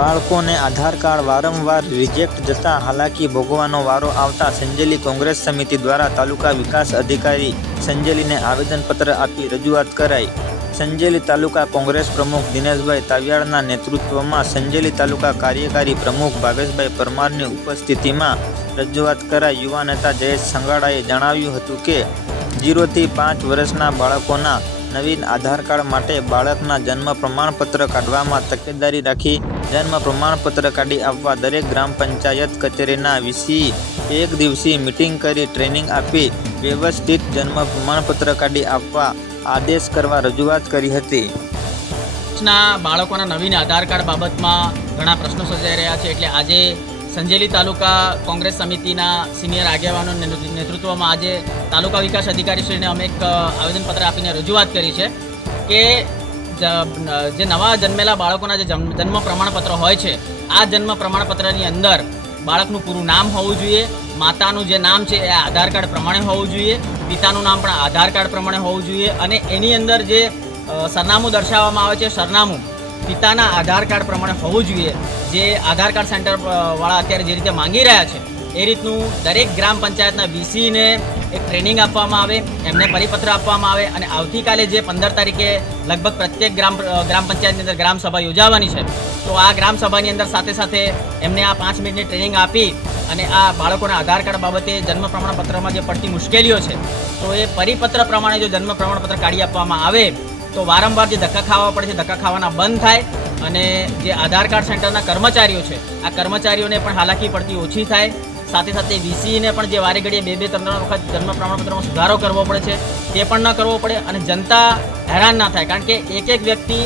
બાળકોને આધાર કાર્ડ વારંવાર રિજેક્ટ જતા હાલાકી ભોગવાનો વારો આવતા સંજેલી કોંગ્રેસ સમિતિ દ્વારા તાલુકા વિકાસ અધિકારી સંજેલીને આવેદનપત્ર આપી રજૂઆત કરાઈ. સંજેલી તાલુકા કોંગ્રેસ પ્રમુખ દિનેશભાઈ તાવિયાડના નેતૃત્વમાં સંજેલી તાલુકા કાર્યકારી પ્રમુખ ભાવેશભાઈ પરમારની ઉપસ્થિતિમાં રજૂઆત કરાઈ. યુવા નેતા જયેશ સંગાડાએ જણાવ્યું હતું કે જીરોથી પાંચ વર્ષના બાળકોના નવીન આધાર કાર્ડ માટે બાળકના જન્મ પ્રમાણપત્ર કાઢવામાં તકેદારી રાખી જન્મ પ્રમાણપત્ર કાઢી આપવા દરેક ગ્રામ પંચાયત કચેરીના વીસી એક દિવસીય મિટિંગ કરી ટ્રેનિંગ આપી વ્યવસ્થિત જન્મ પ્રમાણપત્ર કાઢી આપવા આદેશ કરવા રજૂઆત કરી હતી. બાળકોના નવીન આધાર કાર્ડ બાબતમાં ઘણા પ્રશ્નો સર્જાઈ રહ્યા છે. એટલે આજે સંજેલી તાલુકા કોંગ્રેસ સમિતિના સિનિયર આગેવાનો નેતૃત્વમાં આજે તાલુકા વિકાસ અધિકારીશ્રીને અમે એક આવેદનપત્ર આપીને રજૂઆત કરી છે કે જ- નવા જન્મેલા બાળકોના જે જન્મ પ્રમાણપત્ર હોય છે, આ જન્મ પ્રમાણપત્રની અંદર બાળકનું પૂરું નામ હોવું જોઈએ, માતાનું જે નામ છે એ આધાર કાર્ડ પ્રમાણે હોવું જોઈએ, પિતાનું નામ પણ આધાર કાર્ડ પ્રમાણે હોવું જોઈએ અને એની અંદર જે સરનામું દર્શાવવામાં આવે છે, સરનામું પિતાના આધાર કાર્ડ પ્રમાણે હોવું જોઈએ, જે આધાર કાર્ડ સેન્ટર વાળા અત્યારે જે રીતે માંગી રહ્યા છે, એ રીતનું દરેક ગ્રામ પંચાયતના વીસીને એક ટ્રેનિંગ આપવામાં આવે, એમને પરિપત્ર આપવામાં આવે અને આવતીકાલે જે પંદર તારીખે લગભગ પ્રત્યેક ગ્રામ ગ્રામ પંચાયતની અંદર ગ્રામ સભા યોજાવાની છે, તો આ ગ્રામ સભાની અંદર સાથે સાથે એમને આ પાંચ મિનિટની ટ્રેનિંગ આપી અને આ બાળકોના આધાર કાર્ડ બાબતે જન્મ પ્રમાણપત્રમાં જે પડતી મુશ્કેલીઓ છે, તો એ પરિપત્ર પ્રમાણે જો જન્મ પ્રમાણપત્ર કાઢી આપવામાં આવે, તો વારંવાર જે ધક્કા ખાવા પડે છે, ધક્કા ખાવાના બંધ થાય અને જે આધાર કાર્ડ સેન્ટરના કર્મચારીઓ છે, આ કર્મચારીઓને પણ હાલાકી પડતી ઓછી થાય સાથે સાથે વીસીને પણ જે વારે ઘડીએ બે બે ત્રણ ત્રણ વખત જન્મ પ્રમાણપત્રમાં સુધારો કરવો પડે છે, તે પણ ન કરવો પડે અને જનતા હેરાન ના થાય કારણ કે એક એક વ્યક્તિ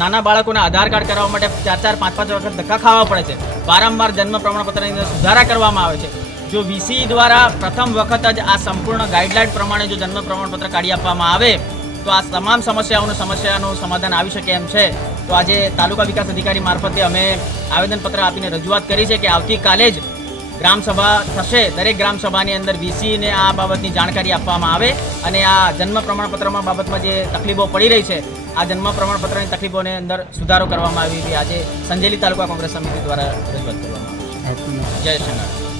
નાના બાળકોના આધાર કાર્ડ કરાવવા માટે ચાર ચાર પાંચ પાંચ વખત ધક્કા ખાવા પડે છે. વારંવાર જન્મ પ્રમાણપત્રની અંદર સુધારા કરવામાં આવે છે. જો વીસી દ્વારા પ્રથમ વખત જ આ સંપૂર્ણ ગાઈડલાઇન પ્રમાણે જો જન્મ પ્રમાણપત્ર કાઢી આપવામાં આવે, તો આ તમામ સમસ્યાઓનું સમસ્યાનું સમાધાન આવી શકે એમ છે. તો આજે તાલુકા વિકાસ અધિકારી મારફતે અમે આવેદનપત્ર આપીને રજૂઆત કરી છે કે આવતીકાલે જ ગ્રામસભા થશે. દરેક ગ્રામસભાની અંદર વીસીને આ બાબતની જાણકારી આપવામાં આવે અને આ જન્મ પ્રમાણપત્રમાં બાબતમાં જે તકલીફો પડી રહી છે આ જન્મ પ્રમાણપત્રની તકલીફોને અંદર સુધારો કરવામાં આવી હતી આજે સંજેલી તાલુકા કોંગ્રેસ સમિતિ દ્વારા રજૂઆત કરવામાં આવી જય શ્રી